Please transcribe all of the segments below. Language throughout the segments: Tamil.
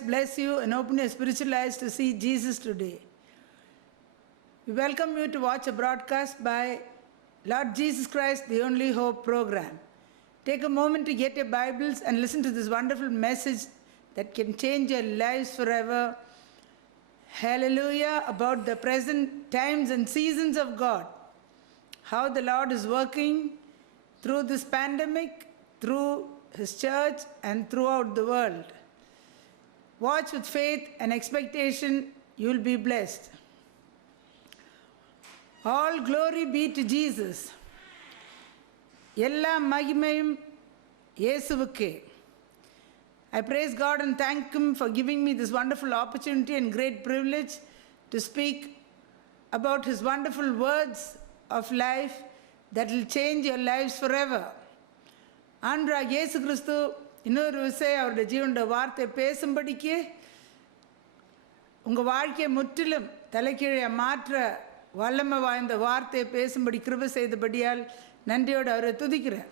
Christ bless you and open your spiritual eyes to see Jesus today. We welcome you to watch a broadcast by Lord Jesus Christ, the Only Hope program. Take a moment to get your Bibles and listen to this wonderful message that can change your lives forever. Hallelujah, about the present times and seasons of God. How the Lord is working through this pandemic, through His church, and throughout the world. Watch with faith and expectation, you will be blessed. All glory be to Jesus. எல்லா மகிமையும் இயேசுவுக்கே. I praise God and thank Him for giving me this wonderful opportunity and great privilege to speak about His wonderful words of life that will change your lives forever. ஆண்டவராகிய இயேசு கிறிஸ்து இன்னொரு விஷயம் அவருடைய ஜீவனுடைய வார்த்தை பேசும்படிக்கு உங்கள் வாழ்க்கையை முற்றிலும் தலைக்கீழே மாற்ற வல்லமை வாய்ந்த வார்த்தையை பேசும்படி கிருபை செய்தபடியால் நன்றியோடு அவரை துதிக்கிறேன்.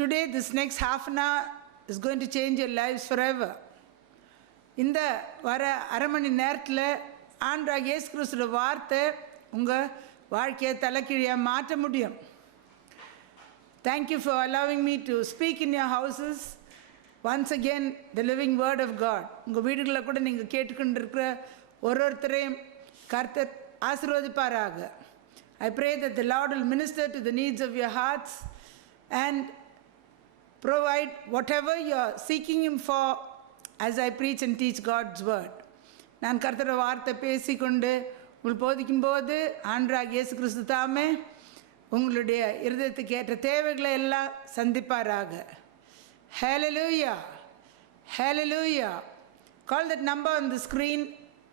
Today, this next half an hour is going to change your lives forever. இந்த வர அரை மணி நேரத்தில் ஆண்டவராகிய இயேசு கிறிஸ்துவோட வார்த்தை உங்கள் வாழ்க்கையை தலைக்கீழாக மாற்ற முடியும். Thank you for allowing me to speak in your houses. Once again, the living word of God. உங்கள் வீடுகளில் கூட நீங்கள் கேட்டுக்கொண்டிருக்கிற ஒருத்தரையும் கர்த்தர் ஆசீர்வதிப்பாராக. I pray that the Lord will minister to the needs of your hearts and provide whatever you are seeking Him for as I preach and teach God's word. நான் கர்த்தரோட வார்த்தை பேசிக்கொண்டு உங்களுக்கு போதிக்கும்போது ஆண்டவராகிய இயேசு கிறிஸ்து தாமே உங்களுடைய இருதயத்துக்கு ஏற்ற தேவைகளை எல்லாம் சந்திப்பாராக. Hallelujah. Hallelujah. Call that number on the screen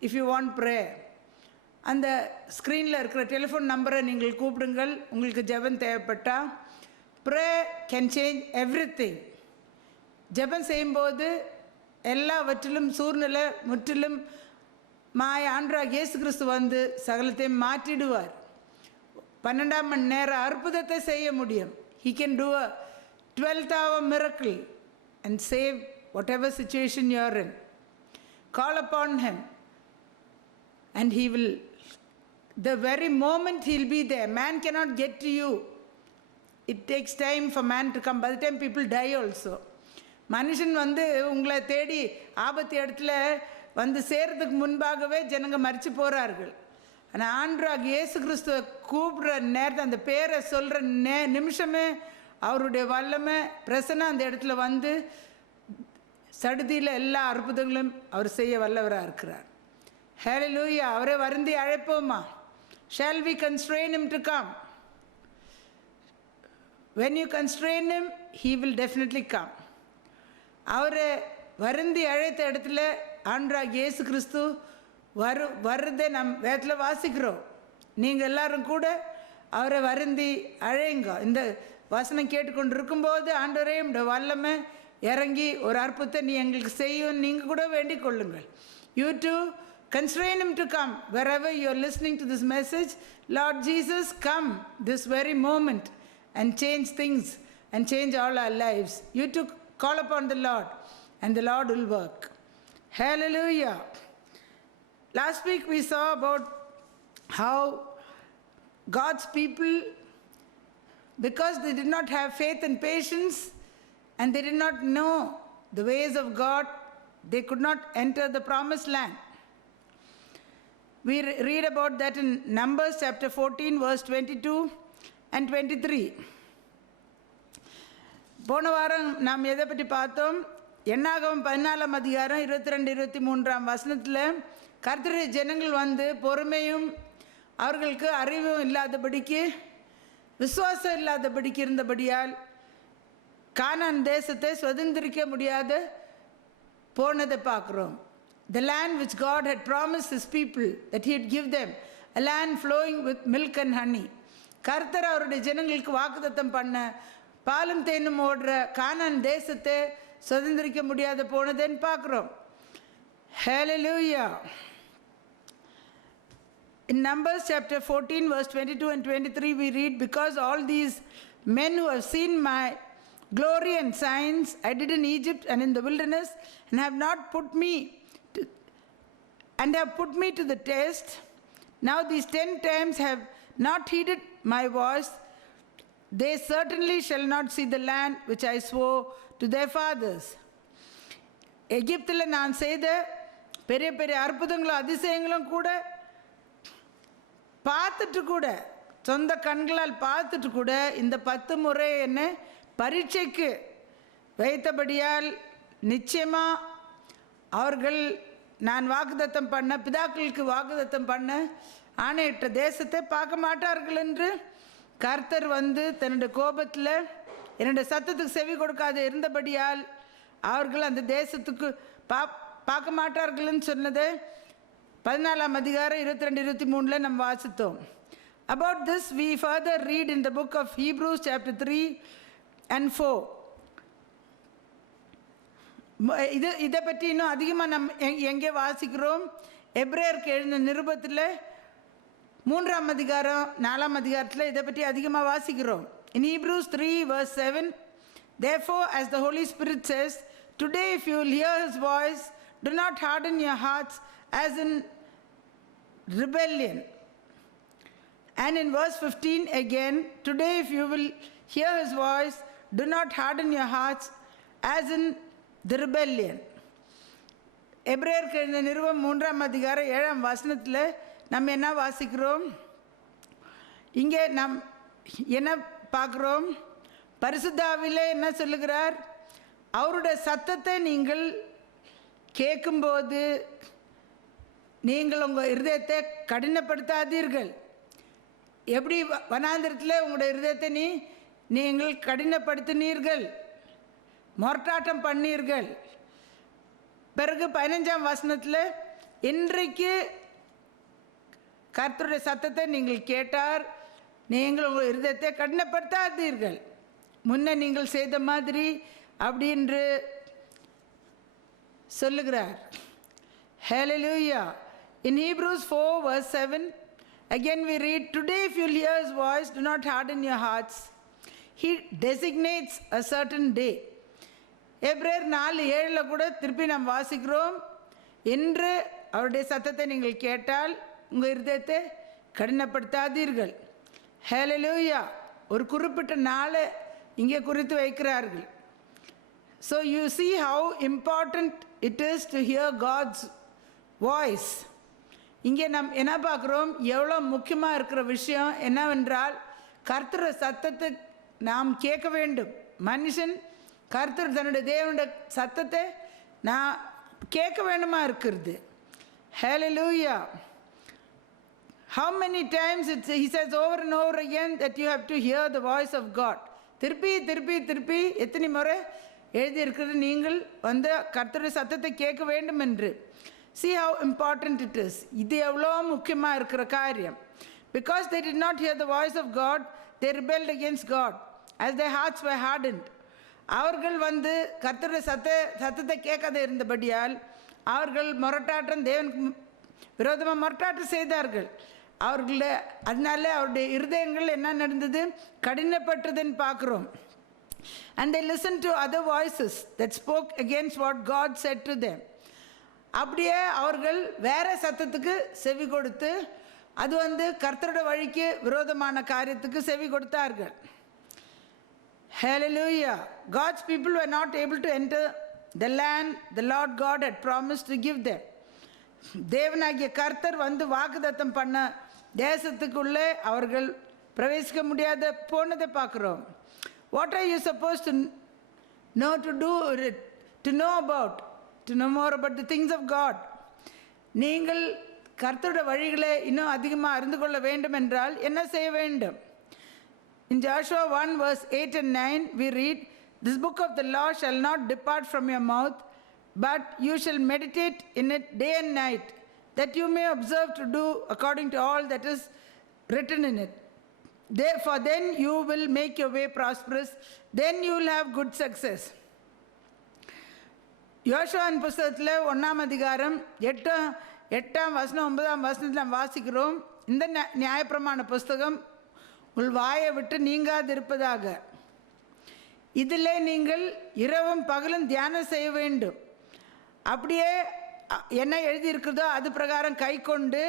if you want prayer. அந்த ஸ்க்ரீனில் இருக்கிற டெலிஃபோன் நம்பரை நீங்கள் கூப்பிடுங்கள். உங்களுக்கு ஜெபம் தேவைப்பட்டா. Prayer can change everything. ஜெபம் செய்யும்போது எல்லாவற்றிலும் சூழ்நிலை முற்றிலும் ஆண்டவராகிய இயேசு கிறிஸ்து வந்து சகலத்தையும் மாற்றிடுவார். 12 மணி நேரம் அற்புதத்தை செய்ய முடியும். He can do a 12th hour miracle and save whatever situation you are in. Call upon Him and He will, the very moment He'll be there. Man cannot get to you. It takes time for man to come. By the time people die also. மனுஷன் வந்து உங்களை தேடி ஆபத்து இடத்துல வந்து சேர்றதுக்கு முன்பாகவே ஜனங்க மரிச்சு போகிறார்கள். ஆனால் ஆண்டவராகிய இயேசு கிறிஸ்துவை கூப்பிடுற நேரத்தை அந்த பேரை சொல்கிற நிமிஷமே அவருடைய வல்லமை பிரசன்னம் அந்த இடத்துல வந்து சடுதியில் எல்லா அற்புதங்களும் அவர் செய்ய வல்லவராக இருக்கிறார். ஹல்லேலூயா. அவரை வருந்தி அழைப்போமா? Shall we constrain Him to come? When you constrain Him, He will definitely come. அவரை வருந்தி அழைத்த இடத்துல ஆண்டவராகிய இயேசு கிறிஸ்து வர்றதை நம் வேதத்தில் வாசிக்கிறோம். நீங்கள் எல்லாரும் கூட அவரை வருந்தி அழைங்க. இந்த வசனம் கேட்டுக்கொண்டு இருக்கும்போது ஆண்டவரே இந்த வல்லமை இறங்கி ஒரு அற்புதத்தை நீ எங்களுக்கு செய்யும் நீங்கள் கூட வேண்டிக் கொள்ளுங்கள். You too constrain Him to come wherever you are listening to this message. Lord Jesus, come this very moment and change things and change all our lives. You too call upon the Lord and the Lord will work. Hallelujah. Last week we saw about how God's people, because they did not have faith and patience and they did not know the ways of God, they could not enter the promised land. We read about that in Numbers chapter 14 verse 22 and 23. போன வாரம் நாம் எதை பற்றி பார்த்தோம்? என்னாகமம் 14 அதிகாரம் 22-23 வசனத்தில் கர்த்தருடைய ஜனங்கள் வந்து பொறுமையும் அவர்களுக்கு அறிவும் இல்லாதபடிக்கு விசுவாசம் இல்லாதபடிக்கு இருந்தபடியால் கானான் தேசத்தை சுதந்திரிக்க முடியாத போனதை பார்க்குறோம். The land which God had promised His people that He would give them, a land flowing with milk and honey. கர்த்தர் அவருடைய ஜனங்களுக்கு வாக்குத்தத்தம் பண்ண பாலும் தேனும் ஓடுற கானான் தேசத்தை சுதந்திரிக்க முடியாத போனதுன்னு பார்க்குறோம். Hallelujah. In Numbers chapter 14 verse 22 and 23 we read, because all these men who have seen my glory and signs I did in Egypt and in the wilderness, and have put me to the test. Now these 10 times have not heeded my voice. They certainly shall not see the land which I swore to their fathers. எகிப்தில் நான் செய்த பெரிய பெரிய அற்புதங்களும் அதிசயங்களும் கூட பார்த்துட்டு கூட, சொந்த கண்களால் பார்த்துட்டு கூட இந்த 10 முறை என்ன பரீட்சைக்கு வைத்தபடியால் நிச்சயமாக அவர்கள் நான் வாக்குத்தத்தம் பண்ண, பிதாக்களுக்கு வாக்குத்தத்தம் பண்ண ஆணையிட்ட தேசத்தை பார்க்க மாட்டார்கள் என்று கர்த்தர் தன்னுடைய கோபத்தில் என்னுடைய சத்தத்துக்கு செவி கொடுக்காது இருந்தபடியால் அவர்கள் அந்த தேசத்துக்கு பார்க்க மாட்டார்கள்னு சொன்னது 14ஆம் அதிகாரம் 22-23 நம்ம வாசித்தோம். About this we further read in the book of Hebrews chapter 3 and 4. இதை பற்றி இன்னும் அதிகமாக எங்கே வாசிக்கிறோம்? எபிரேயருக்கு எழுதின நிருபத்தில் 3ஆம் அதிகாரம் 4ஆம் அதிகாரத்தில் இதை பற்றி அதிகமாக வாசிக்கிறோம். In Hebrews 3 verse 7, therefore as the Holy Spirit says, today if you will hear his voice, do not harden your hearts as in rebellion. And in verse 15 again, today if you will hear his voice, do not harden your hearts as in the rebellion. எபிரேயருக்கு எழுதின நிருபம் 3ஆம் அதிகாரம் 7ஆம் வசனத்தில் நம்ம என்ன வாசிக்கிறோம்? இங்கே நாம் என்ன பார்க்குறோம்? பரிசுத்தாவிலே என்ன சொல்லுகிறார்? அவருடைய சத்தத்தை நீங்கள் கேட்கும்போது நீங்கள் உங்கள் இருதயத்தை கடினப்படுத்தாதீர்கள். எப்படி வனாந்திரத்தில் உங்களுடைய இருதயத்தை நீங்கள் கடினப்படுத்தினீர்கள், மொரட்டாட்டம் பண்ணீர்கள். பிறகு 15ஆம் வசனத்தில் இன்றைக்கு கர்த்தருடைய சத்தத்தை நீங்கள் கேட்டார், நீங்கள் உங்கள் இருதயத்தை கடினப்படுத்தாதீர்கள், முன்ன நீங்கள் செய்த மாதிரி அப்படின்று சொல்லுகிறார். Hallelujah. In Hebrews 4 verse 7, again we read, today if you hear his voice, do not harden your hearts. He designates a certain day. எபிரேயர் 4:7 கூட திருப்பி நாம் வாசிக்கிறோம், என்று அவருடைய சத்தத்தை நீங்கள் கேட்டால் உங்கள் இருதயத்தை கடினப்படுத்தாதீர்கள். Hallelujah. ஒரு குறிப்பிட்ட நாளை இங்கே குறித்து வைக்கிறார்கள். So you see how important it is to hear God's voice. இங்கே நாம் என்ன பார்க்குறோம்? எவ்வளோ முக்கியமாக இருக்கிற விஷயம் என்னவென்றால், கர்த்தர் சத்தத்தை நாம் கேட்க வேண்டும். மனுஷன் கர்த்தர் தன்னுடைய தேவனுடைய சத்தத்தை நான் கேட்க வேண்டுமா இருக்கிறது. Hallelujah. How many times he says over and over again that you have to hear the voice of God. திருப்பி திருப்பி திருப்பி எத்தனை முறை எழுதியிருக்கிறது, நீங்கள் கர்த்தருடைய சத்தத்தை கேட்க வேண்டும் என்று. See how important it is. இது எவ்வளோ முக்கியமாக இருக்கிற காரியம். Because they did not hear the voice of God, they rebelled against God as their hearts were hardened. அவர்கள் கர்த்தருடைய சத்தத்தை கேட்காத இருந்தபடியால் அவர்கள் முரட்டாட்டம், தேவனுக்கு விரோதமாக முரட்டாட்டம் செய்தார்கள். அதனால அவருடைய இருதயங்கள் என்ன நடந்தது? கடினப்பட்டதுன்னு பார்க்குறோம். And they listened to other voices that spoke against what God said to them. அப்படியே அவர்கள் வேற சத்தத்துக்கு செவி கொடுத்து, அது கர்த்தருடைய வழிக்கு விரோதமான காரியத்துக்கு செவி கொடுத்தார்கள். Hallelujah. God's people were not able to enter the land the Lord God had promised to give them. தேவனாகிய கர்த்தர் வாக்குத்தத்தம் பண்ண தேசத்துக்குள்ளே அவர்கள் பிரவேசிக்க முடியாத போனதை பார்க்குறோம். What are you supposed to know more about the things of God? நீங்கள் கர்த்தருடைய வழிகளை இன்னும் அதிகமாக அறிந்து கொள்ள வேண்டும் என்றால் என்ன செய்ய வேண்டும்? In Joshua 1 verse 8 and 9 we read, this book of the law shall not depart from your mouth, but you shall meditate in it day and night, that you may observe to do according to all that is written in it. Therefore then you will make your way prosperous, then you will have good success. யோசுவாவின் புஸ்தகத்தில் 1ஆம் அதிகாரம் 8ஆம் வசனம் 9ஆம் வசனத்தில் நாம் வாசிக்கிறோம், இந்த நியாயப்பிரமாண புஸ்தகம் உள் வாயை விட்டு நீங்காதிருப்பதாக. இதில் நீங்கள் இரவும் பகலும் தியானம் செய்ய வேண்டும். அப்படியே என்ன எழுதியிருக்கிறதோ அது பிரகாரம் கை கொண்டு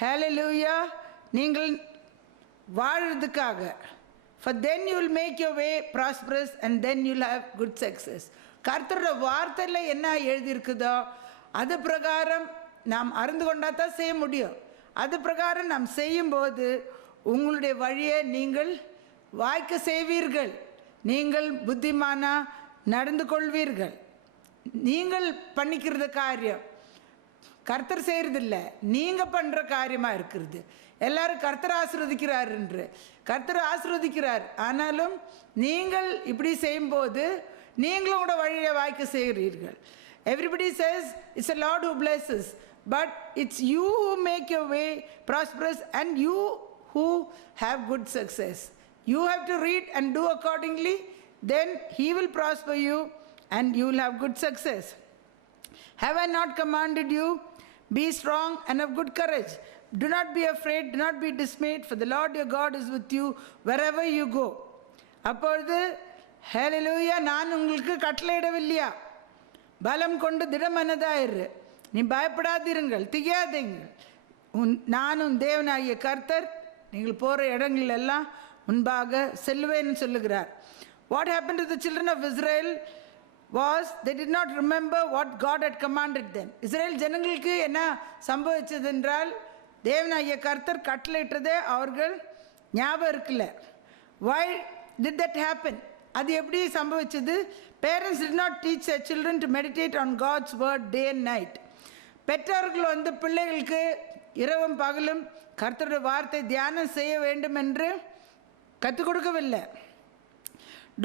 ஹல்லேலூயா நீங்கள் வாழ்கிறதுக்காக. For then you will make your way prosperous and then you will have good success. கர்த்தரோட வார்த்தையில் என்ன எழுதியிருக்குதோ அது பிரகாரம் நாம் அறிந்து கொண்டால் தான் செய்ய முடியும். அது பிரகாரம் நாம் செய்யும்போது உங்களுடைய வழியை நீங்கள் வாய்க்க செய்வீர்கள். நீங்கள் புத்திமானா நடந்து கொள்வீர்கள். நீங்கள் பண்ணிக்கிறது காரியம் கர்த்தர் செய்கிறதில்ல, நீங்கள் பண்ணுற காரியமாக இருக்கிறது. எல்லாரும் கர்த்தர் ஆசீர்வதிக்கிறார் என்று கர்த்தர் ஆசீர்வதிக்கிறார். ஆனாலும் நீங்கள் இப்படி செய்யும்போது நீங்களும் கூட வழியை வாய்க்க செய்கிறீர்கள். Everybody says it's the Lord who blesses, but it's you who make your way prosperous and you who have good success. You have to read and do accordingly, then He will prosper you and you will have good success. Have I not commanded you? Be strong and of good courage. Do not be afraid, do not be dismayed, for the Lord your God is with you wherever you go. அப்பொழுது ஹல்லேலூயா, நான் உங்களுக்கு கட்டளையிடவில்லையா? பலம் கொண்டு திடமனதாயிரு, நீ பயப்படாதிருங்கள், திகையாதீங்கள், நானும் தேவனாகிய கர்த்தர் நீங்கள் போகிற இடங்கள் எல்லாம் முன்பாக செல்வேன்னு சொல்லுகிறார். What happened to the children of Israel was they did not remember what God had commanded them. Israel ஜனங்களுக்கு என்ன சம்பவிச்சது என்றால் தேவனாகிய கர்த்தர் கட்டளையிட்டதே அவர்கள் ஞாபகம் இருக்குல்ல. Why did that happen? அது எப்படி சம்பவிச்சது? Parents did not teach their children to meditate on God's word day and night. பெற்றோர்கள் பிள்ளைகளுக்கு இரவும் பகலும் கர்த்தருடைய வார்த்தை தியானம் செய்ய வேண்டும் என்று கற்றுக் கொடுக்கவில்லை.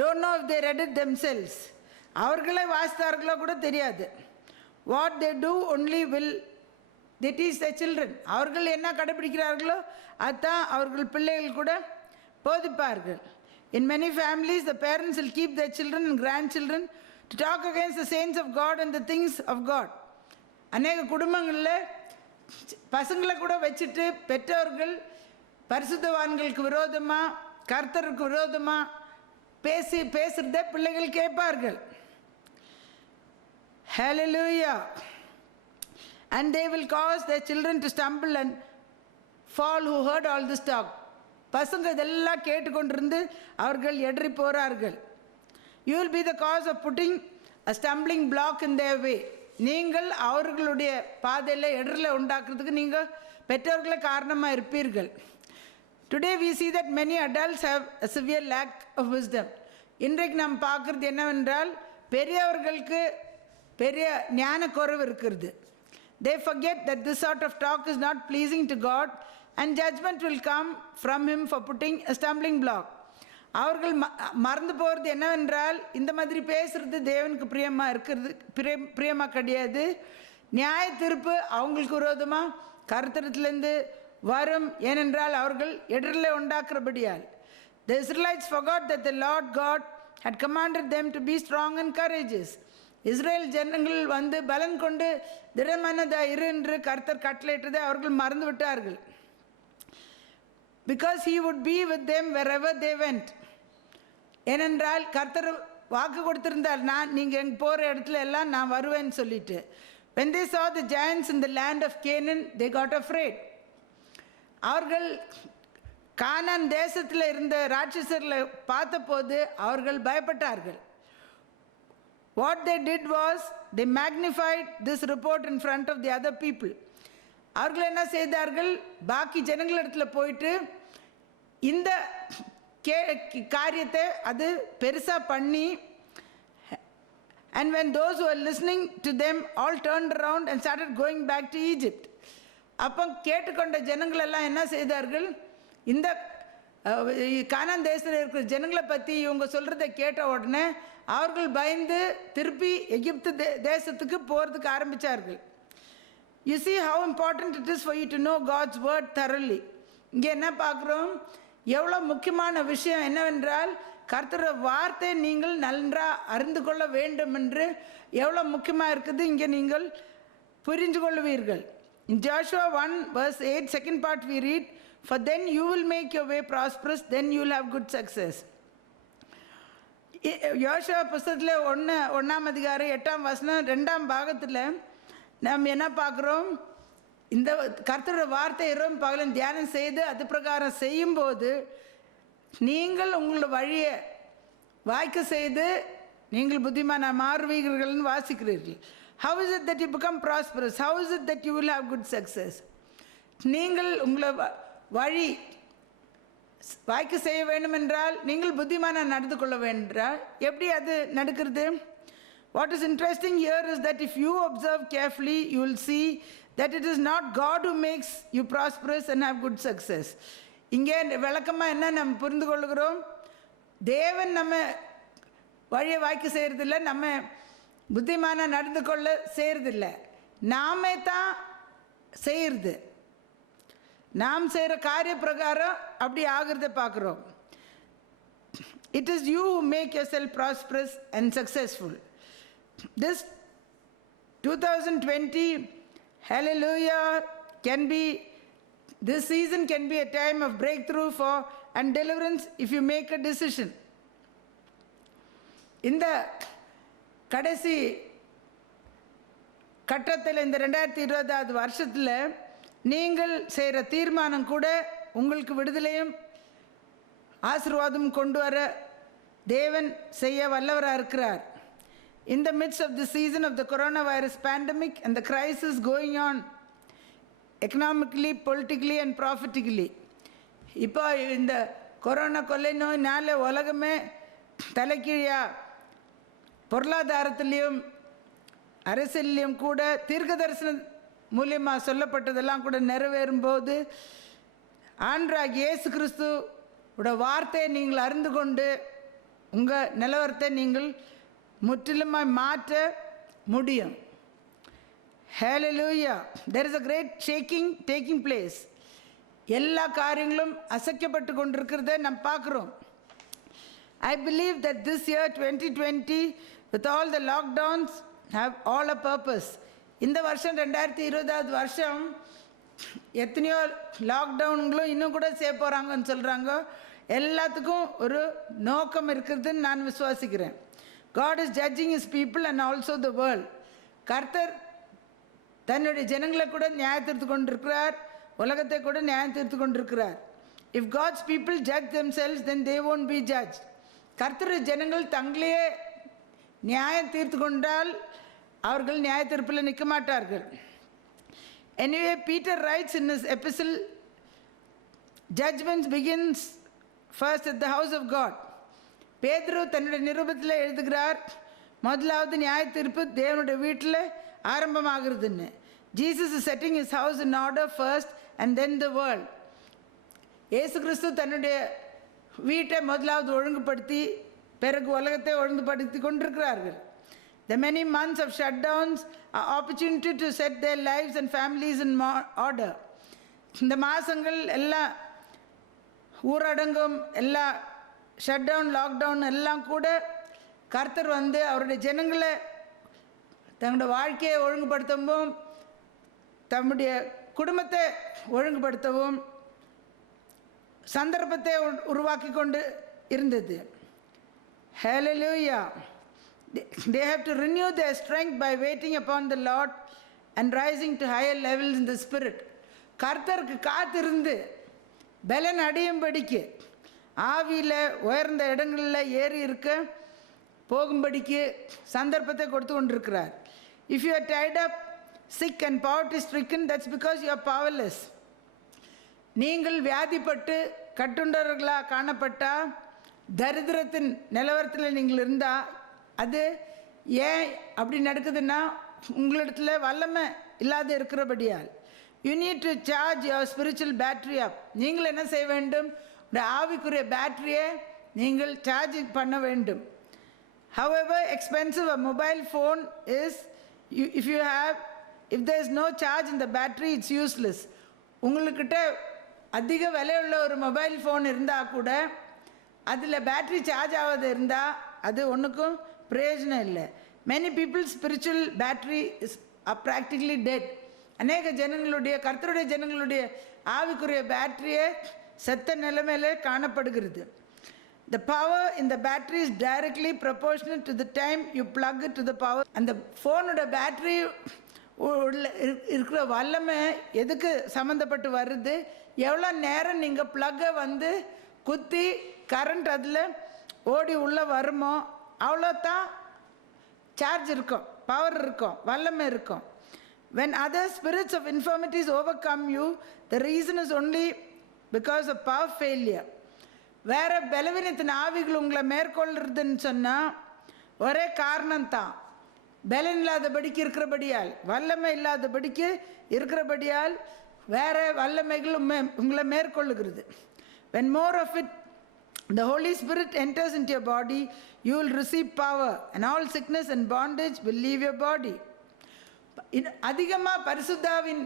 Don't know if they read it themselves. அவர்களே வாசித்தார்களோ கூட தெரியாது. What they do only will they teach their children. அவர்கள் என்ன கடைபிடிக்கிறார்களோ அதுதான் அவர்கள் பிள்ளைகள் கூட போதிப்பார்கள். In many families the parents will keep their children and grandchildren to talk against the saints of God and the things of God. அநேக குடும்பங்களில் பசங்களை கூட வச்சுட்டு பெற்றோர்கள் பரிசுத்தவான்களுக்கு விரோதமாக கர்த்தருக்கு விரோதமாக பேசுகிறத பிள்ளைகள் கேட்பார்கள். Hallelujah. And they will cause their children to stumble and fall who heard all this talk. பசங்க இதெல்லாம் கேட்டுக்கொண்டிருந்து அவர்கள் எடறி போகிறார்கள். You will be the cause of putting a stumbling block in their way. நீங்கள் அவர்களுடைய பாதையில் இடர்ல உண்டாக்குறதுக்கு நீங்கள் பெற்றோர்களை காரணமாக இருப்பீர்கள். Today we see that many adults have a severe lack of wisdom. இன்றைக்கு நாம் பார்க்குறது என்னவென்றால் பெரியவர்களுக்கு பெரிய ஞான குறைவு இருக்கிறது. They forget that this sort of talk is not pleasing to God and judgment will come from Him for putting a stumbling block. அவர்கள் மறந்து போகிறது என்னவென்றால் இந்த மாதிரி பேசுகிறது தேவனுக்கு பிரியமாக இருக்கிறது பிரியமாக கிடையாது. நியாய தீர்ப்பு அவங்களுக்கு விரோதமாக கர்த்தரிடத்திலிருந்து வரும். ஏனென்றால் அவர்கள் இடர்ல உண்டாக்குறபடியால். The Israelites forgot that the Lord God had commanded them to be strong and courageous. Israel ஜனங்கள் பலன் கொண்டு திடமானதாக இரு என்று கர்த்தர் கட்டளையிட்டதை அவர்கள் மறந்து விட்டார்கள். Because He would be with them wherever they went. ஏனென்றால் கர்த்தர் வாக்கு கொடுத்திருந்தார், நீங்கள் எங்கே போகிற இடத்துல எல்லாம் நான் வருவேன்னு சொல்லிட்டு. When they saw the giants in the land of Canaan, they got afraid. அவர்கள் கானான் தேசத்தில் இருந்த ராட்சசர்களை பார்த்தபோது அவர்கள் பயப்பட்டார்கள். What they did was they magnified this report in front of the other people. அவர்கள் என்ன செய்தார்கள்? பாக்கி ஜனங்களிடத்தில் போயிட்டு இந்த காரியத்தை அது பெருசாக பண்ணி, and when those who were listening to them all turned around and started going back to Egypt. அப்போ கேட்டுக்கொண்ட ஜனங்களெல்லாம் என்ன செய்தார்கள்? இந்த கானான் தேசத்தில் இருக்கிற ஜனங்களை பற்றி இவங்க சொல்கிறத கேட்ட உடனே அவர்கள் பயந்து திருப்பி எகிப்து தேசத்துக்கு போகிறதுக்கு ஆரம்பித்தார்கள். You see how important it is for you to know God's word thoroughly. இங்கே என்ன பார்க்குறோம்? எவ்வளோ முக்கியமான விஷயம் என்னவென்றால் கர்த்தருடைய வார்த்தை நீங்கள் நன்றாக அறிந்து கொள்ள வேண்டும் என்று எவ்வளோ முக்கியமாக இருக்குது இங்கே நீங்கள் புரிந்து கொள்வீர்கள். In Joshua 1 verse 8 second part we read, for then you will make your way prosperous, then you will have good success. யோசுவா புஸ்தகத்தில் 1ஆம் அதிகாரம் 8ஆம் வசனம் 2ஆம் பாகத்தில் நம்ம என்ன பார்க்குறோம்? இந்த கர்த்தரோட வார்த்தை இரவும் பகலும் தியானம் செய்து அது பிரகாரம் செய்யும்போது நீங்கள் உங்களோட வழியை வாய்க்க செய்து நீங்கள் புத்திமான மாறுவீர்கள்னு வாசிக்கிறீர்கள். How is it that you become prosperous? How is it that you will have good success? நீங்கள் உங்களை வழி வாய்க்கு செய்ய வேண்டும் என்றால் நீங்கள் புத்திமான நடந்து கொள்ள வேண்டால் எப்படி அது நடக்கிறது? What is interesting here is that if you observe carefully, you will see that it is not God who makes you prosperous and have good success. இங்கே விளக்கமாக என்ன நம்ம புரிந்து கொள்கிறோம்? தேவன் நம்ம வழியை வாய்க்கு செய்கிறதில்ல, நம்ம புத்திமான நடந்து கொள்ள செய்கிறதில்ல, நாமே தான் செய்கிறது. நாம் செய்கிற காரிய பிரகாரம் அப்படி ஆகிறத பார்க்குறோம். It is you who make yourself prosperous and successful. This 2020, hallelujah, this season can be a time of breakthrough and deliverance if you make a decision. இந்த கடைசி கட்டத்தில் இந்த 2020 வருஷத்தில் நீங்கள் செய்கிற தீர்மானம் கூட உங்களுக்கு விடுதலையும் ஆசீர்வாதம் கொண்டு வர தேவன் செய்ய வல்லவராக இருக்கிறார். In the midst of the season of the coronavirus pandemic and the crisis going on economically, politically and prophetically, இப்போ இந்த கொரோனா கொள்ளை நோயினால உலகமே தலைக்கீழா பொருளாதாரத்திலையும் அரசியலையும் கூட தீர்க்க தரிசனம் மூலியமாக சொல்லப்பட்டதெல்லாம் கூட நிறைவேறும் போது ஆண்டவராகிய இயேசு கிறிஸ்துவோட வார்த்தையை நீங்கள் அறிந்து கொண்டு உங்கள் நிலவரத்தை நீங்கள் முற்றிலுமாய் மாற்ற முடியும். Hallelujah. There is a great shaking taking place. எல்லா காரியங்களும் அசைக்கப்பட்டு கொண்டிருக்கிறத நம்ம பார்க்குறோம். I believe that this year 2020 with all the lockdowns have all a purpose. இந்த வருஷம் 2020 வருஷம் எத்தனையோ லாக்டவுன்களும் இன்னும் கூட செய்ய போகிறாங்கன்னு சொல்கிறாங்க. எல்லாத்துக்கும் ஒரு நோக்கம் இருக்கிறதுன்னு நான் விசுவாசிக்கிறேன். God is judging his people and also the world. கர்த்தர் தன்னுடைய ஜனங்களை கூட நியாயத்தீர்த்து கொண்டிருக்கிறார், உலகத்தை கூட நியாயத்தீர்த்து கொண்டிருக்கிறார். If God's people judge themselves, then they won't be judged. கர்த்தருடைய ஜனங்கள் தங்களையே நியாயம் தீர்த்து கொண்டால் அவர்கள் நியாய தீர்ப்பில் நிற்க மாட்டார்கள். Anyway, Peter writes in his epistle, judgment begins first at the house of God. பேதுரு தன்னுடைய நிருபத்தில் எழுதுகிறார், முதலாவது நியாய தீர்ப்பு தேவனுடைய வீட்டில் ஆரம்பமாகிறதுன்னு. Jesus is setting his house in order first and then the world. இயேசு கிறிஸ்து தன்னுடைய வீட்டை முதலாவது ஒழுங்குபடுத்தி பிறகு உலகத்தை ஒழுங்குபடுத்தி கொண்டிருக்கிறார்கள். The many months of shutdowns are opportunity to set their lives and families in order. இந்த மாதங்கள் எல்லாம் ஊரடங்கும் எல்லா ஷட்டவுன் லாக்டவுன் எல்லாம் கூட கர்த்தர் வந்து அவருடைய ஜனங்களை தங்களுடைய வாழ்க்கையை ஒழுங்குபடுத்தவும் தம்முடைய குடும்பத்தை ஒழுங்குபடுத்தவும் சந்தர்ப்பத்தை உருவாக்கி கொண்டு இருந்தது. Hallelujah. They have to renew their strength by waiting upon the Lord and rising to higher levels in the spirit. கர்த்தருக்கு காத்திருந்து பலன் அடையும்படிக்கு ஆவியில் உயர்ந்த இடங்களில் ஏறி இருக்க போகும்படிக்கு சந்தர்ப்பத்தை கொடுத்து கொண்டிருக்கிறார். If you are tied up, sick and poverty stricken, that's because you are powerless. நீங்கள் வியாதிப்பட்டு கட்டுண்டவர்களாக காணப்பட்டால், தரித்திரத்தின் நிலவரத்தில் நீங்கள் இருந்தால், அது ஏன் அப்படி நடக்குதுன்னா உங்களிடத்தில் வல்லமை இல்லாத இருக்கிறபடியால். You need to charge your spiritual battery up. நீங்கள் என்ன செய்ய வேண்டும்? உடைய ஆவிக்குரிய பேட்டரியை நீங்கள் சார்ஜிங் பண்ண வேண்டும். However expensive a mobile phone is, if there is no charge in the battery, it's useless. உங்கள்கிட்ட அதிக விலையுள்ள ஒரு மொபைல் ஃபோன் இருந்தால் கூட அதில் பேட்டரி சார்ஜ் ஆகாது இருந்தால் அது ஒன்றுக்கும் பிரயோஜனம் இல்லை. Many people's spiritual battery are practically dead. அநேக ஜனங்களுடைய கர்த்தருடைய ஜனங்களுடைய ஆவிக்குரிய பேட்டரியை செத்த நிலைமையில காணப்படுகிறது. The power in the battery is directly proportional to the time you plug it to the power. அந்த ஃபோனோட பேட்டரி இருக்கிற வல்லமை எதுக்கு சம்மந்தப்பட்டு வருது, எவ்வளோ நேரம் நீங்கள் ப்ளக்கை வந்து குத்தி கரண்ட் அதில் ஓடி உள்ளே வருமோ அவ்வளோ தான் சார்ஜ் இருக்கும், பவர் இருக்கும், வல்லமை இருக்கும். When other spirits of infirmities overcome you, the reason is only because of power failure. வேறு பலவீனத்தின் ஆவிகள் உங்களை மேற்கொள்ளுறதுன்னு சொன்னால் ஒரே காரணம்தான், பலன் இல்லாதபடிக்கு இருக்கிறபடியால், வல்லமை இல்லாதபடிக்கு இருக்கிறபடியால் வேறு வல்லமைகள் உங்களை மேற்கொள்ளுகிறது. When more of it, the Holy Spirit enters into your body, you will receive power and all sickness and bondage will leave your body. அதிகமாக பரிசுத்தாவின்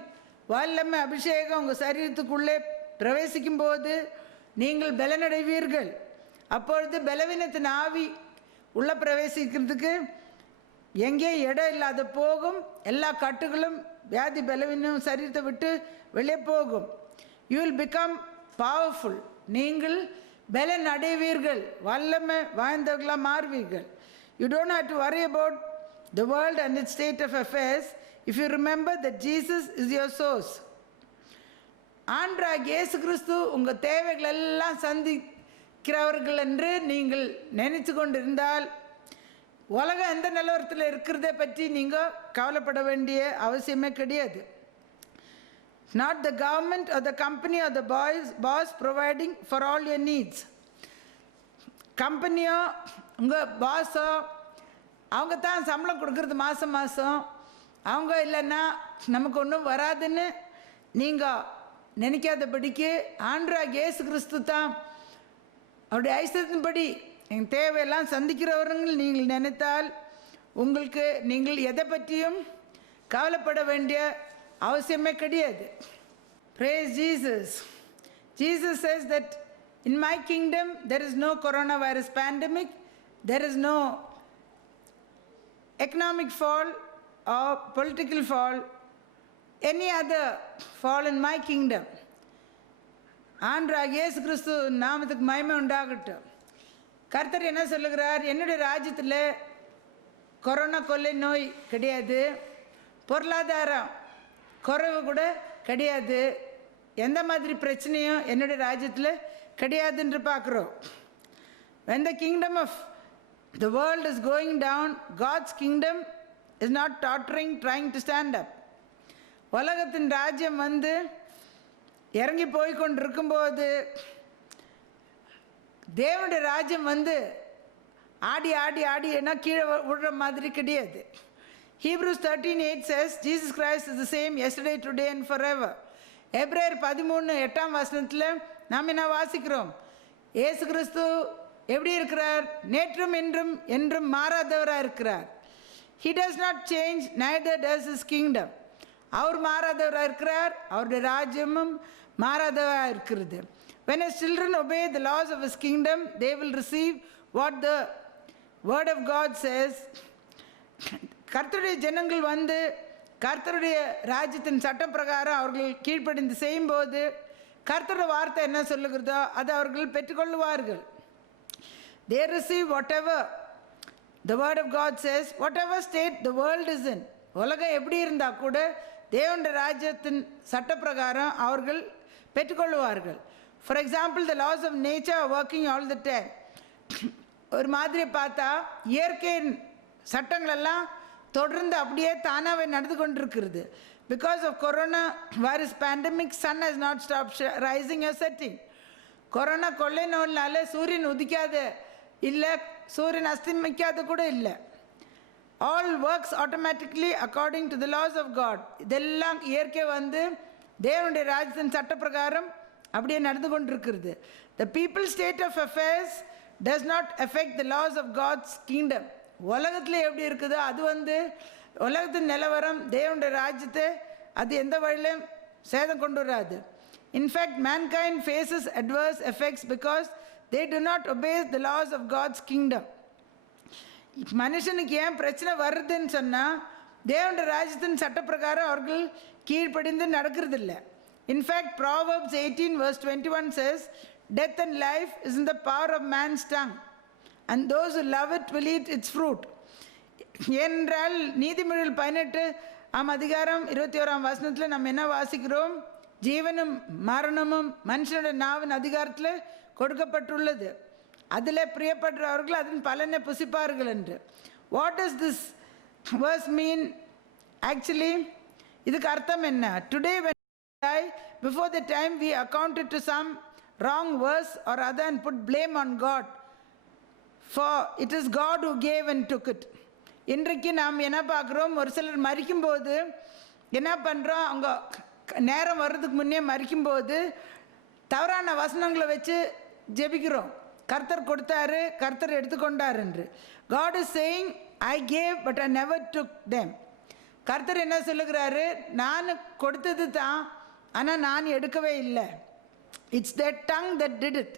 வல்லமை அபிஷேகம் உங்கள் சரீரத்துக்குள்ளே பிரவேசிக்கும் போது நீங்கள் பலனடைவீர்கள். அப்பொழுது பலவீனத்தின் ஆவி உள்ளே பிரவேசிக்கிறதுக்கு எங்கே இடம் இல்லாத போகும், எல்லா கட்டுகளும் வியாதி பலவீனம் சரீரத்தை விட்டு வெளியே போகும். யூ வில் பிகம் பவர்ஃபுல், நீங்கள் பலன் அடைவீர்கள், வல்லமை வாய்ந்தவர்களாக மாறுவீர்கள். You don't have to worry about the world and its state of affairs if you remember that Jesus is your source. ஆண்டவராகிய இயேசு கிறிஸ்து உங்கள் தேவைகள் எல்லாம் சந்திக்கிறவர்கள் என்று நீங்கள் நினைத்து கொண்டிருந்தால் உலகம் எந்த நிலவரத்தில் இருக்கிறத பற்றி நீங்கள் கவலைப்பட வேண்டிய அவசியமே கிடையாது. Not the government or the company or the boss providing for all your needs. கம்பெனியோ உங்கள் பாஸோ அவங்க தான் சம்பளம் கொடுக்குறது மாதம் மாதம், அவங்க இல்லைன்னா நமக்கு ஒன்றும் வராதுன்னு நீங்கள் நினைக்காதபடிக்கு ஆண்டவராகிய இயேசு கிறிஸ்து தான் அவருடைய ஐஸ்வர்யத்தின்படி எங்கள் தேவையெல்லாம் சந்திக்கிறவர்கள் நீங்கள் நினைத்தால் உங்களுக்கு நீங்கள் எதை பற்றியும் கவலைப்பட வேண்டிய அவசியமே கிடையாது. Praise Jesus. Jesus says that in my kingdom there is no coronavirus pandemic, there is no economic fall or political fall, any other fall in my kingdom. ஆண்டவராகிய இயேசு கிறிஸ்து நாமத்துக்கு மகிமை உண்டாகட்டும். கர்த்தர் என்ன சொல்லுகிறார், என்னுடைய ராஜ்யத்தில் கொரோனா கொள்ளை நோய் கிடையாது, பொருளாதாரம் குறைவு கூட கிடையாது, எந்த மாதிரி பிரச்சனையும் என்னுடைய ராஜ்யத்தில் கிடையாதுன்று பார்க்குறோம். When the kingdom of the world is going down, God's kingdom is not tottering, trying to stand up. உலகத்தின் ராஜ்யம் வந்து இறங்கி போய்கொண்டு இருக்கும்போது தேவனுடைய ராஜ்யம் வந்து ஆடி ஆடி ஆடி என்ன கீழே விடுற மாதிரி கிடையாது. Hebrews 13:8 says Jesus Christ is the same yesterday, today and forever. எபிரேயர் 13:8 நாம் என்ன வாசிக்கிறோம், இயேசு கிறிஸ்து எப்படி இருக்கிறார், நேற்றும் இன்றும் என்றும் மாறாதவராக இருக்கிறார். He does not change, neither does his kingdom. அவர் மாறாதவராக இருக்கிறார், அவருடைய ராஜ்யமும் மாறாதவராக இருக்கிறது. When his children obey the laws of his kingdom, they will receive what the word of God says. கர்த்தருடைய ஜனங்கள் வந்து கர்த்தருடைய ராஜ்யத்தின் சட்டம் பிரகாரம் அவர்கள் கீழ்ப்படிந்து செய்யும்போது கர்த்தருடைய வார்த்தை என்ன சொல்லுகிறதோ அதை அவர்கள் பெற்றுக்கொள்ளுவார்கள். They receive whatever the word of God says, whatever state the world is in. உலகம் எப்படி இருந்தால் கூட தேவனுடைய ராஜ்யத்தின் சட்ட பிரகாரம் அவர்கள் பெற்றுக்கொள்ளுவார்கள். For example, the laws of nature are working all the time. ஒரு மாதிரி பார்த்தா இயற்கையின் சட்டங்களெல்லாம் தொடர்ந்து அப்படியே தானாகவே நடந்து கொண்டிருக்கிறது. Because of corona virus pandemic, sun has not stop rising or setting. Corona கொள்ளை நோயினால சூரியன் உதிக்காத இல்லை, சூரியன் அஸ்தமிக்காத கூட இல்லை. All works automatically according to the laws of God. இதெல்லாம் இயற்கை வந்து தேவனுடைய ராஜ்யத்தின் சட்ட பிரகாரம் அப்படியே நடந்து கொண்டிருக்கிறது. The people state of affairs does not affect the laws of God's kingdom. உலகத்தில் எப்படி இருக்குதோ அது வந்து உலகத்தின் நிலவரம் தேவனுடைய ராஜ்யத்தை அது எந்த வழியிலும் சேதம் கொண்டு வராது. In fact mankind faces adverse effects because they do not obey the laws of God's kingdom. மனுஷனுக்கு ஏன் பிரச்சனை வருதுன்னு சொன்னால் தேவனுடைய ராஜ்யத்தின் சட்ட பிரகாரம் அவர்கள் கீழ்ப்படிந்து நடக்கிறதில்ல. In fact Proverbs 18:21 says, Death and life is in the power of man's tongue, and those who love it will eat its fruit. ஏனென்றால் நீதிமொழிகள் 18 அதிகாரம் 21 நம்ம என்ன வாசிக்கிறோம்? ஜீவனும் மரணமும் மனுஷனுடைய நாவின் அதிகாரத்தில் கொடுக்கப்பட்டுள்ளது, அதில் பிரியப்படுறவர்கள் அதன் பலனை புசிப்பார்கள் என்று. What does this verse mean? Actually இதுக்கு அர்த்தம் என்ன? Today when we die, before the time we account it to some wrong verse or other and put blame on God, for it is God who gave and took it. இன்றைக்கு நாம் என்ன பார்க்குறோம்? ஒரு சிலர் மரிக்கும்போது என்ன பண்ணுறோம்? அவங்க நேரம் வர்றதுக்கு முன்னே மரிக்கும்போது தவறான வசனங்களை வச்சு ஜெபிக்கிறோம். கர்த்தர் கொடுத்தாரு, கர்த்தர் எடுத்துக்கொண்டார் என்று. God is saying, I gave but I never took them. கர்த்தர் என்ன சொல்லுகிறாரு? நான் கொடுத்தது தான், ஆனால் நான் எடுக்கவே இல்லை. It's their tongue that did it.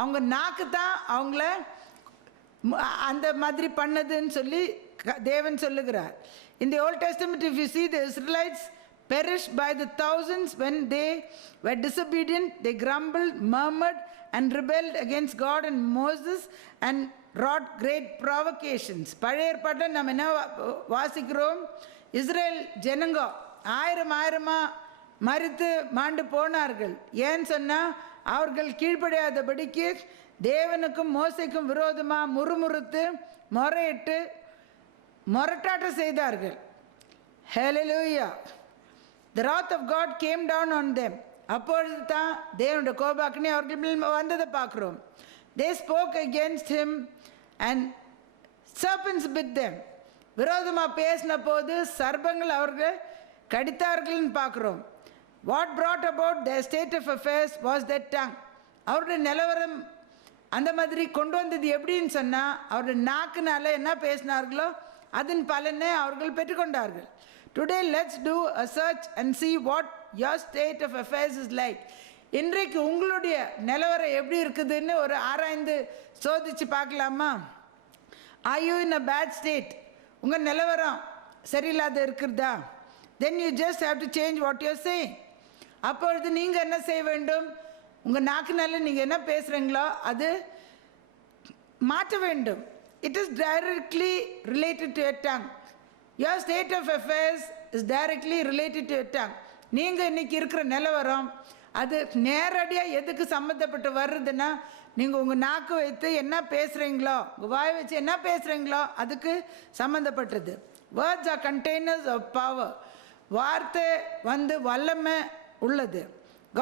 அவங்க நாக்கு தான் அவங்கள அந்த மாதிரி பண்ணதுன்னு சொல்லி தேவன் சொல்லுகிறார். In the Old Testament, if you see, the Israelites perished by the thousands when they were disobedient. They grumbled, murmured and rebelled against God and Moses and wrought great provocations. பழைய ஏற்பாட்டில் நம்ம என்ன வாசிக்கிறோம்? இஸ்ரேல் ஜனங்க ஆயிரமா மரித்து மாண்டு போனார்கள். ஏன்னு சொன்னால் அவர்கள் கீழ்ப்படியாதபடிக்கு தேவனுக்கும் மோசைக்கும் விரோதமாக முறுமுறுத்து முறையிட்டு முரட்டாட்டம் செய்தார்கள். Hallelujah. The wrath of God came down on them. அப்பொழுது தான் தேவனுடைய கோபாக்கினி அவர்கள் மேல் வந்ததை பார்க்குறோம். They spoke against him and serpents bit them. விரோதமாக பேசின போது சர்ப்பங்கள் அவர்கள் கடித்தார்கள்னு பார்க்குறோம். What brought about their state of affairs was their tongue. அவருடைய நிலவரம் அந்த மாதிரி கொண்டு வந்தது எப்படின்னு சொன்னால், அவருடைய நாக்குனால என்ன பேசினார்களோ அதன் பலனை அவர்கள் பெற்றுக்கொண்டார்கள். Today let's do a search and see what your state of affairs is like. இன்றைக்கு உங்களுடைய நிலவரம் எப்படி இருக்குதுன்னு ஒரு ஆராய்ந்து சோதிச்சு பார்க்கலாமா? Are you in a bad state? உங்கள் நிலவரம் சரியில்லாத இருக்கிறதா? Then you just have to change what you're saying. அப்பொழுது நீங்கள் என்ன செய்ய வேண்டும்? உங்கள் நாக்குனால நீங்கள் என்ன பேசுகிறீங்களோ அது மாற்ற வேண்டும். It is directly related to your tongue. Your state of affairs is directly related to your tongue. நீங்கள் இன்றைக்கி இருக்கிற நிலவரம் அது நேரடியாக எதுக்கு சம்மந்தப்பட்டு வருதுன்னா, நீங்கள் உங்கள் நாக்கு வைத்து என்ன பேசுகிறீங்களோ, உங்கள் வாய் வச்சு என்ன பேசுகிறீங்களோ அதுக்கு சம்மந்தப்பட்டது. Words are containers of power. வார்த்தை வல்லமை உள்ளது.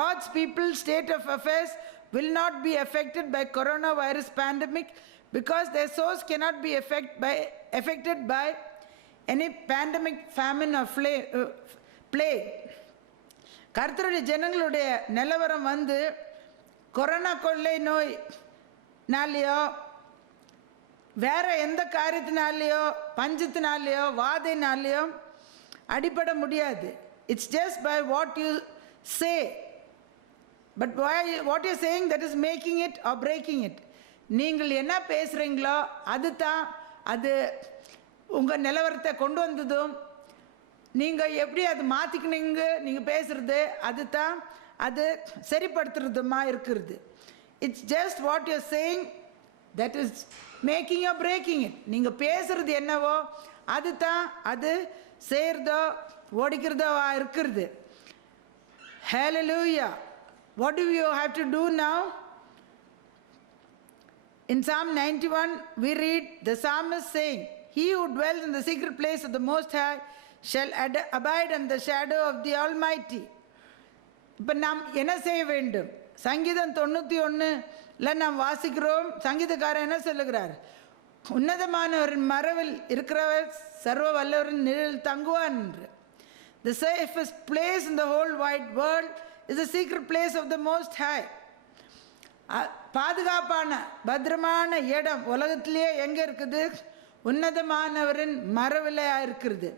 God's people's state of affairs will not be affected by coronavirus pandemic because their source cannot be affected by any pandemic, famine or plague. கர்த்தருடைய ஜனங்களுடைய நிலவரம் கொரோனா கொள்ளை நோய்னாலேயோ வேற எந்த காரியத்தினாலேயோ பஞ்சத்தினாலேயோ வாதைனாலேயோ அடிபட முடியாது. It's just by what you say. But what you saying that is making it or breaking it. நீங்கள் என்ன பேசுகிறீங்களோ அது உங்கள் நிலவரத்தை கொண்டு வந்ததும் நீங்கள் எப்படி அது மாற்றிக்கினீங்க, நீங்கள் பேசுகிறது அது சரிப்படுத்துறதுமா இருக்கிறது. It's just what you saying that is making or breaking it. நீங்கள் பேசுகிறது என்னவோ அது செய்கிறதோ ஓடிக்கிறதோ இருக்கிறது. Hallelujah. What do you have to do now? In Psalm 91 we read the psalmist saying, he who dwells in the secret place of the Most High shall abide in the shadow of the Almighty. இப்போ நாம் என்ன செய்ய வேண்டும்? சங்கீதம் 91 நாம் வாசிக்கிறோம். சங்கீதக்காரன் என்ன சொல்லுகிறார்? உன்னதமானவரின் மறைவில் இருக்கிறவர் சர்வ வல்லவரின் நிழலில் தங்குவான் என்று. The safest place in the whole wide world is the secret place of the Most High. பாதுகாப்பான பத்திரமான இடம் உலகத்திலேயே எங்கே இருக்குது? உன்னதமானவரின் மறைவில் இருக்கிறது.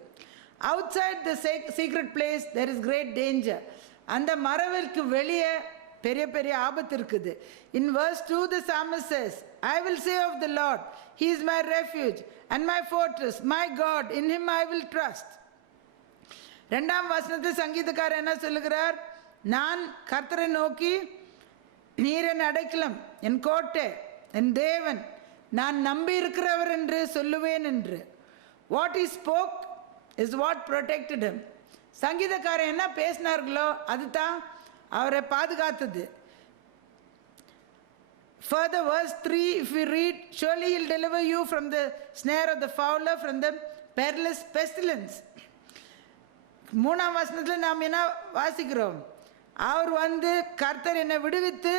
Outside the secret place there is great danger. அந்த மறைவிற்கு வெளியே பெரிய பெரிய ஆபத்து இருக்குது. In verse 2 the psalmist says, I will say of the Lord, he is my refuge and my fortress, my God, in him I will trust. இரண்டாம் வசனத்தில் சங்கீதக்காரர் என்ன சொல்லுகிறார்? நான் கர்த்தரை நோக்கி நீர் என் அடைக்கலம், என் கோட்டை, என் தேவன், நான் நம்பி இருக்கிறவர் என்று சொல்லுவேன் என்று. What he spoke is what protected him. சங்கீதக்காரன் என்ன பேசினார்களோ அதுதான் அவரை பாதுகாத்தது. Further, verse 3, if we read, surely he'll deliver you from the snare of the fowler, from the perilous pestilence. 3ஆம் வசனத்தில் நாம் என்ன வாசிக்கிறோம்? அவர் கர்த்தர் என்னை விடுவித்து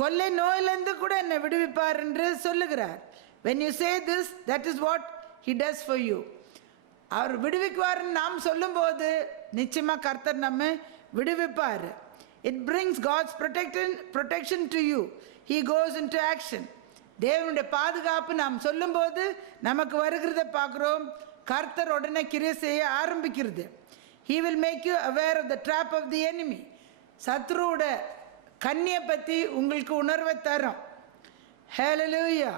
கொள்ளை நோயிலிருந்து கூட என்னை விடுவிப்பார் என்று சொல்லுகிறார். when you say this, that is what he does for you. அவர் விடுவிக்குவார்னு நாம் சொல்லும்போது நிச்சயமாக கர்த்தர் நம்மை விடுவிப்பார். it brings God's protection to you. he goes into action. தேவனுடைய பாதுகாப்பு நாம் சொல்லும்போது நமக்கு வருகிறத பார்க்குறோம். கர்த்தர் உடனே கிரியை செய்ய ஆரம்பிக்கிறது. he will make you aware of the trap of the enemy. சத்ருவோட கண்ணியை பற்றி உங்களுக்கு உணர்வை தரும். hallelujah.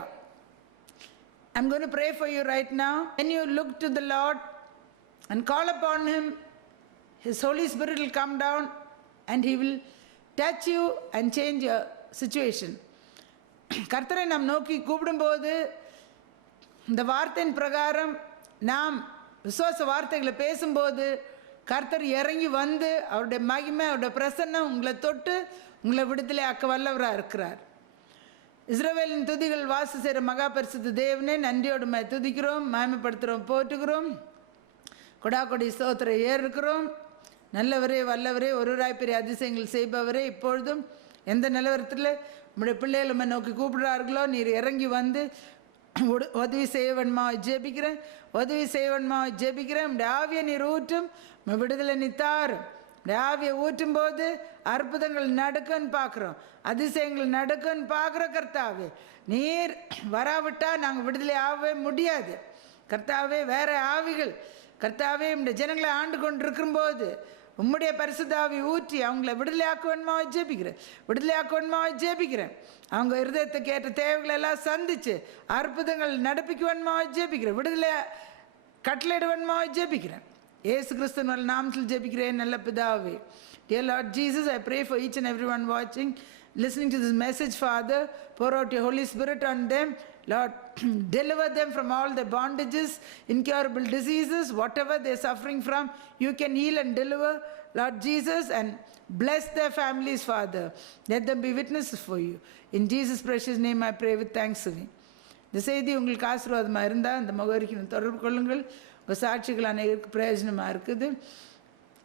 I'm going to pray for you right now. When you look to the Lord and call upon him, his Holy Spirit will come down and he will touch you and change your situation. கர்த்தரை நாம் நோக்கி கூப்பிடும்போது இந்த வார்த்தையின் பிரகாரம் நாம் விசுவாச வார்த்தைகளை பேசும்போது கர்த்தர் இறங்கி அவருடைய மகிமை, அவருடைய பிரசன்னம் உங்களை தொட்டு உங்களை விடுதலை ஆக்க வல்லவராக இருக்கிறார். இஸ்ரவேலின் துதிகள் வாசு செய்கிற மகா பரிசுத்த தேவனே, நன்றியோடு துதிக்கிறோம், மகிமைப்படுத்துகிறோம், போற்றுகிறோம், கொடாக்கொடி ஸ்தோத்திர ஏறுக்கிறோம். நல்லவரே, வல்லவரே, ஒருவராய் பெரிய அதிசயங்கள் செய்பவரே, இப்பொழுதும் எந்த நிலவரத்தில் உங்களுடைய பிள்ளைகள் நம்ம நோக்கி கூப்பிடுறார்களோ நீர் இறங்கி உதவி செய்வன்மா ஜெபிக்கிறேன், உதவி செய்வன்மா ஜெபிக்கிறேன். உடைய ஆவியை நீர் ஊற்றும், விடுதலை நித்தாரும். உடைய ஆவியை ஊற்றும் போது அற்புதங்கள் நடக்குன்னு பார்க்குறோம், அதிசயங்கள் நடக்குன்னு பார்க்குற கர்த்தாவே. நீர் வராவிட்டால் நாங்கள் விடுதலை ஆகவே முடியாது கர்த்தாவே. வேற ஆவிகள் கர்த்தாவே இந்த ஜனங்களை ஆண்டு கொண்டு இருக்கும்போது உம்முடைய பரிசுத்தாவி ஊற்றி அவங்கள விடுதலையாக்குவன்மா ஜெபிக்கிறேன், விடுதலையாக்குவன்மா ஜெபிக்கிறேன். அவங்க இருதயத்துக்கு ஏற்ற தேவைகளை எல்லாம் சந்தித்து அற்புதங்கள் நடப்பிக்குவன்மா ஜெபிக்கிறேன், விடுதலை கட்டளையிடுவன்மா ஜெபிக்கிறேன். இயேசு கிறிஸ்துவின் நாமத்தில் ஜெபிக்கிறேன் நல்ல பிதாவே. Dear Lord Jesus, I pray for each and everyone watching, listening to this message, Father. Pour out your Holy Spirit on them. Lord, deliver them from all the bondages, incurable diseases, whatever they're suffering from, you can heal and deliver, Lord Jesus, and bless their families, Father. Let them be witnesses for you. In Jesus' precious name I pray with thanksgiving. இந்த செய்தி உங்களுக்கு ஆசீர்வாதமாக இருந்தால் இந்த முகவரிக்கு தொடர்பு கொள்ளுங்கள். உங்கள் சாட்சிகள் அனைவருக்கு பிரயோஜனமாக இருக்குது.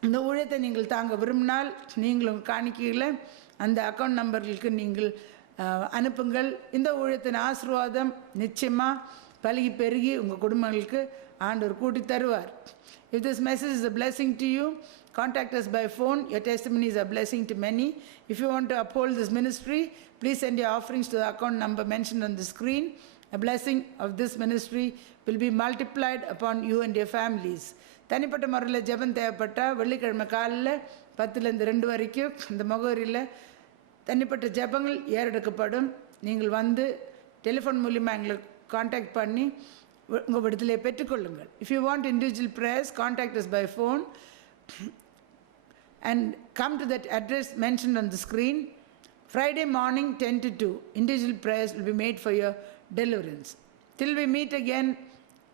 இந்த ஊழியத்தை நீங்கள் தாங்க விரும்பினால் நீங்களும் காணிக்கையில் அந்த அக்கௌண்ட் நம்பர்களுக்கு நீங்கள் அனுப்புங்கள். இந்த ஊழியத்தின் ஆசீர்வாதம் நிச்சயமாக பலகி பெருகி உங்கள் குடும்பங்களுக்கு ஆண்டவர் கூட்டி தருவார். If this message is a blessing to you, contact us by phone. Your testimony is a blessing to many. If you want to uphold this ministry, please send your offerings to the account number mentioned on the screen. A blessing of this ministry will be multiplied upon you and your families. தனிப்பட்ட முறையில் ஜெபம் தேவைப்பட்டால் வெள்ளிக்கிழமை காலையில் 10லேருந்து 2 வரைக்கும் இந்த முகவரியில் தனிப்பட்ட ஜெபங்கள் ஏறெடுக்கப்படும். நீங்கள் டெலிஃபோன் மூலிமா எங்களை காண்டாக்ட் பண்ணி உங்கள் விடுதலையை பெற்றுக்கொள்ளுங்கள். If you want individual prayers, contact us by phone and come to that address mentioned on the screen. Friday morning 10 to 2, individual prayers will be made for your deliverance. Till we meet again,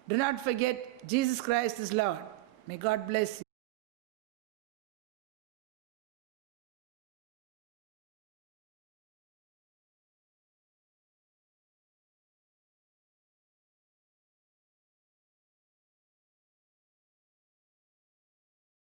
do not forget Jesus Christ is Lord. May God bless you.